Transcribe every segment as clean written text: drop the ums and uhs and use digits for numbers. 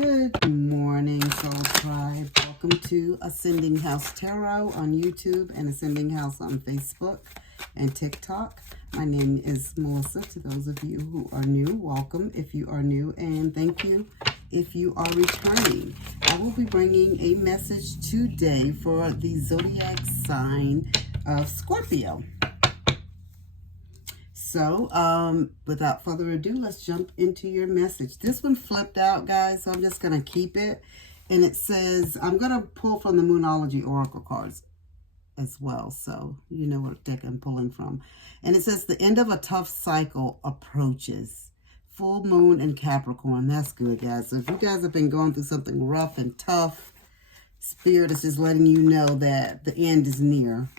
Good morning, Soul Tribe. Welcome to Ascending House Tarot on YouTube and Ascending House on Facebook and TikTok. My name is Melissa. To those of you who are new, welcome if you are new, and thank you if you are returning. I will be bringing a message today for the zodiac sign of Scorpio. So, without further ado, let's jump into your message. This one flipped out, guys, so I'm just going to keep it. And it says, I'm going to pull from the Moonology Oracle cards as well, so you know what deck I'm pulling from. And it says, the end of a tough cycle approaches. Full moon in Capricorn. That's good, guys. So if you guys have been going through something rough and tough, Spirit is just letting you know that the end is near.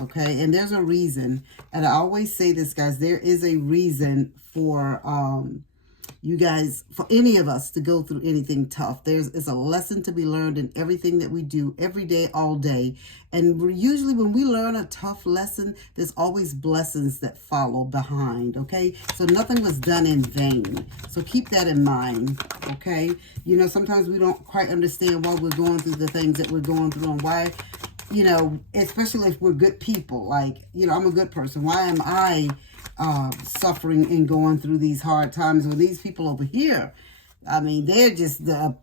Okay, and there's a reason, and I always say this, guys, there is a reason for you guys, for any of us to go through anything tough. It's a lesson to be learned in everything that we do every day, all day. And usually when we learn a tough lesson, there's always blessings that follow behind, okay? So nothing was done in vain. So keep that in mind, okay? You know, sometimes we don't quite understand why we're going through the things that we're going through and why, you know, especially if we're good people. Like, you know, I'm a good person. Why am I suffering and going through these hard times when these people over here, I mean, they're just the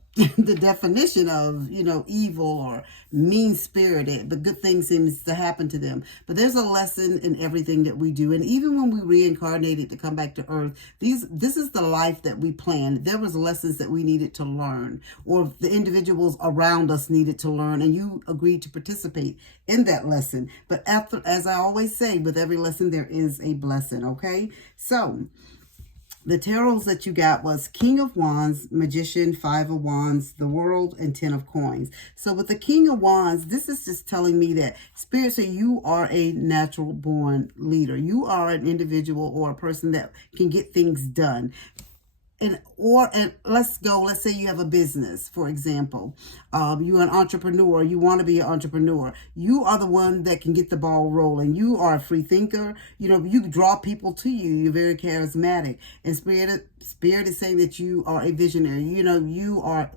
definition of, you know, evil or mean-spirited, but good things seems to happen to them. But there's a lesson in everything that we do. And even when we reincarnated to come back to earth, this is the life that we planned. There was lessons that we needed to learn, or the individuals around us needed to learn, and you agreed to participate in that lesson. But after, as I always say, with every lesson, there is a blessing, okay? So the tarots that you got was King of Wands, Magician, Five of Wands, the World, and Ten of Coins. So with the King of Wands, this is just telling me that Spirit say you are a natural born leader. You are an individual or a person that can get things done. And let's say you have a business, for example. You're an entrepreneur. You want to be an entrepreneur. You are the one that can get the ball rolling. You are a free thinker. You know, you draw people to you. You're very charismatic. And Spirit is saying that you are a visionary. You know, you are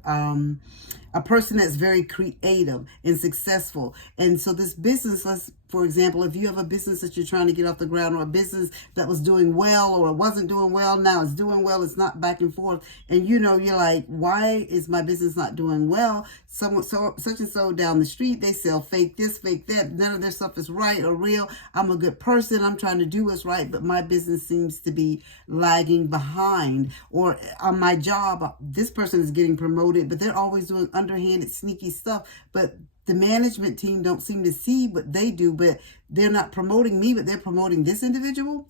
a person that's very creative and successful. And so this business, for example, if you have a business that you're trying to get off the ground, or a business that was doing well or it wasn't doing well, now it's doing well, it's not back and forth, and you know, you're like, why is my business not doing well? Someone, such and so down the street, they sell fake this, fake that, none of their stuff is right or real. I'm a good person, I'm trying to do what's right, but my business seems to be lagging behind. Or on my job, this person is getting promoted, but they're always doing underhanded, sneaky stuff, but the management team don't seem to see what they do, but they're not promoting me, but they're promoting this individual.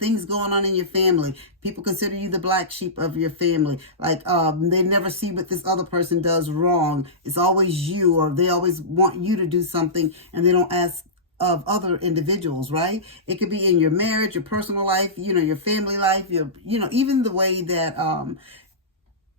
Things going on in your family. People consider you the black sheep of your family. Like, they never see what this other person does wrong. It's always you, or they always want you to do something, and they don't ask of other individuals, right? It could be in your marriage, your personal life, you know, your family life, you know, even the way that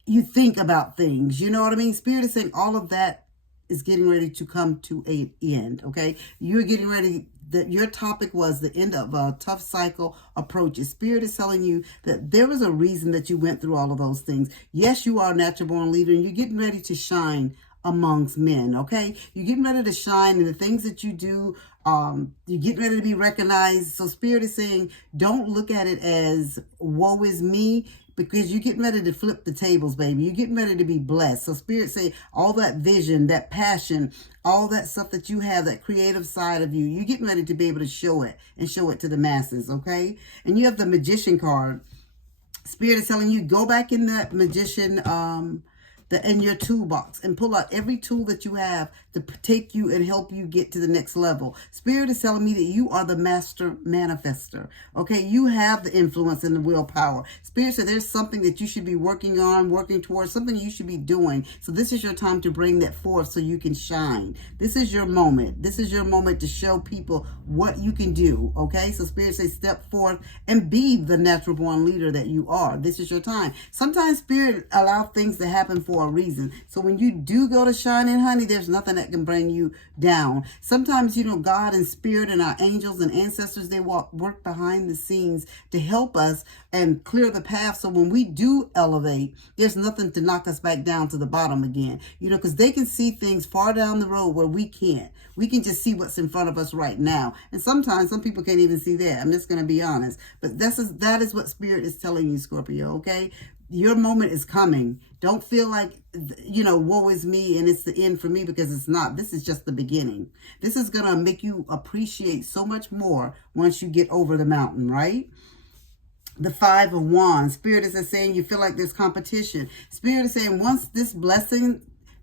you think about things. You know what I mean? Spirit is saying all of that is getting ready to come to an end, okay? You're getting ready, your topic was the end of a tough cycle approaches. Spirit is telling you that there was a reason that you went through all of those things. Yes, you are a natural born leader, and you're getting ready to shine amongst men, okay? You're getting ready to shine in the things that you do. You're getting ready to be recognized. So Spirit is saying, don't look at it as woe is me, because you're getting ready to flip the tables, baby. You're getting ready to be blessed. So Spirit say all that vision, that passion, all that stuff that you have, that creative side of you, you're getting ready to be able to show it and show it to the masses, okay? And you have the Magician card. Spirit is telling you, go back in that Magician, in your toolbox and pull out every tool that you have to take you and help you get to the next level. Spirit is telling me that you are the master manifester. Okay, you have the influence and the willpower. Spirit said there's something that you should be working on, working towards, something you should be doing. So this is your time to bring that forth so you can shine. This is your moment. This is your moment to show people what you can do. Okay, so Spirit says step forth and be the natural born leader that you are. This is your time. Sometimes Spirit allows things to happen for for a reason. So when you do go to shining, honey, there's nothing that can bring you down. Sometimes, you know, God and spirit and our angels and ancestors, they work behind the scenes to help us and clear the path. So when we do elevate, there's nothing to knock us back down to the bottom again. You know, because they can see things far down the road where we can't. We can just see what's in front of us right now. And sometimes some people can't even see that. I'm just going to be honest. But that is what spirit is telling you, Scorpio, okay? Your moment is coming. Don't feel like, you know, woe is me and it's the end for me, because it's not. This is just the beginning. This is going to make you appreciate so much more once you get over the mountain, right? The 5 of Wands. Spirit is saying you feel like there's competition. Spirit is saying once this blessing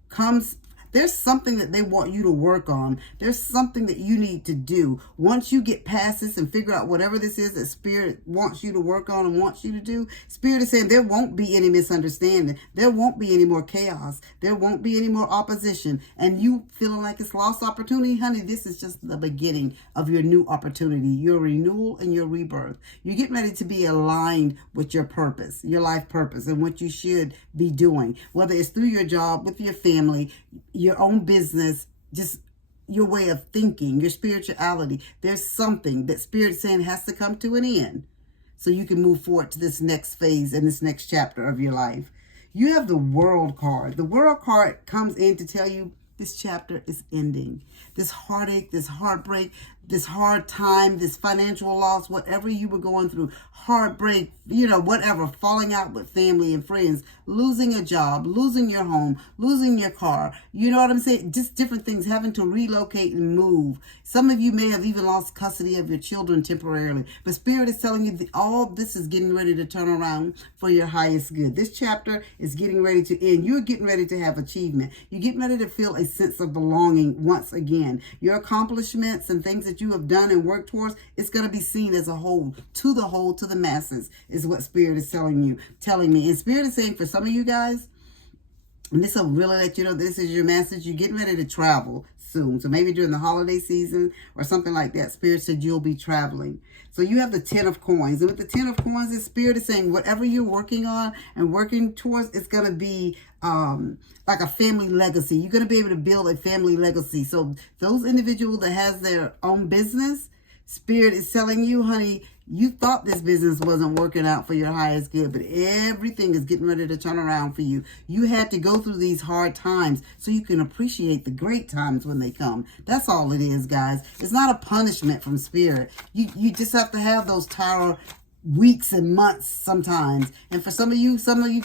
comes, there's something that they want you to work on. There's something that you need to do. Once you get past this and figure out whatever this is that Spirit wants you to work on and wants you to do, Spirit is saying there won't be any misunderstanding. There won't be any more chaos. There won't be any more opposition. And you feeling like it's lost opportunity, honey, this is just the beginning of your new opportunity, your renewal and your rebirth. You're getting ready to be aligned with your purpose, your life purpose, and what you should be doing, whether it's through your job, with your family, your own business, just your way of thinking, your spirituality. There's something that Spirit is saying has to come to an end so you can move forward to this next phase and this next chapter of your life. You have the World card. The World card comes in to tell you this chapter is ending. This heartache, this heartbreak, this hard time, this financial loss, whatever you were going through, heartbreak, you know, whatever, falling out with family and friends, losing a job, losing your home, losing your car, you know what I'm saying? Just different things, having to relocate and move. Some of you may have even lost custody of your children temporarily, but Spirit is telling you that all this is getting ready to turn around for your highest good. This chapter is getting ready to end. You're getting ready to have achievement. You're getting ready to feel a sense of belonging once again. Your accomplishments and things that you have done and worked towards, it's going to be seen as a whole, to the masses, is what Spirit is telling me. And Spirit is saying for some of you guys, and this will really let you know this is your message, you're getting ready to travel soon. So maybe during the holiday season or something like that, Spirit said you'll be traveling. So you have the 10 of coins. And with the 10 of coins, the Spirit is saying whatever you're working on and working towards, it's going to be like a family legacy. You're going to be able to build a family legacy. So those individuals that has their own business, Spirit is telling you, honey, you thought this business wasn't working out for your highest good, but everything is getting ready to turn around for you. You had to go through these hard times so you can appreciate the great times when they come. That's all it is, guys. It's not a punishment from Spirit. You just have to have those tower weeks and months sometimes. And for some of you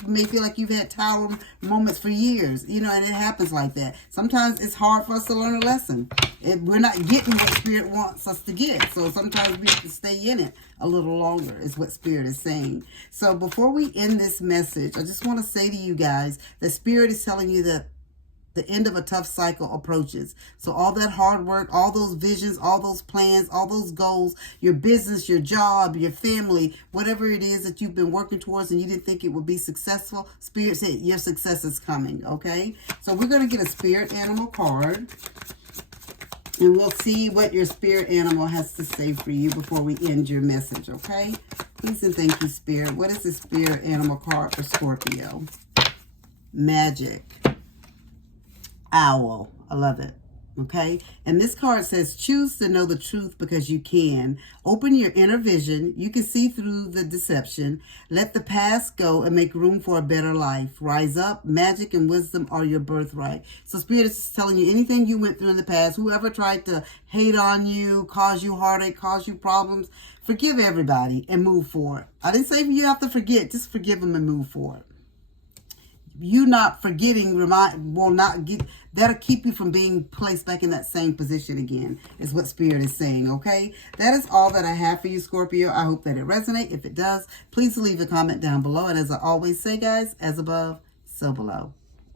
may feel like you've had tower moments for years, you know, and it happens like that. Sometimes it's hard for us to learn a lesson. We're not getting what Spirit wants us to get. So sometimes we have to stay in it a little longer, is what Spirit is saying. So before we end this message, I just want to say to you guys that Spirit is telling you that the end of a tough cycle approaches. So all that hard work, all those visions, all those plans, all those goals, your business, your job, your family, whatever it is that you've been working towards and you didn't think it would be successful, Spirit said your success is coming, okay? So we're going to get a spirit animal card. And we'll see what your spirit animal has to say for you before we end your message, okay? Please and thank you, Spirit. What is the spirit animal card for Scorpio? Magic. Owl. I love it. Okay? And this card says, choose to know the truth because you can. Open your inner vision. You can see through the deception. Let the past go and make room for a better life. Rise up. Magic and wisdom are your birthright. So Spirit is telling you anything you went through in the past, whoever tried to hate on you, cause you heartache, cause you problems, forgive everybody and move forward. I didn't say you have to forget. Just forgive them and move forward. You not forgetting that'll keep you from being placed back in that same position again, is what Spirit is saying, okay? That is all that I have for you, Scorpio. I hope that it resonates. If it does, please leave a comment down below. And as I always say, guys, as above, so below.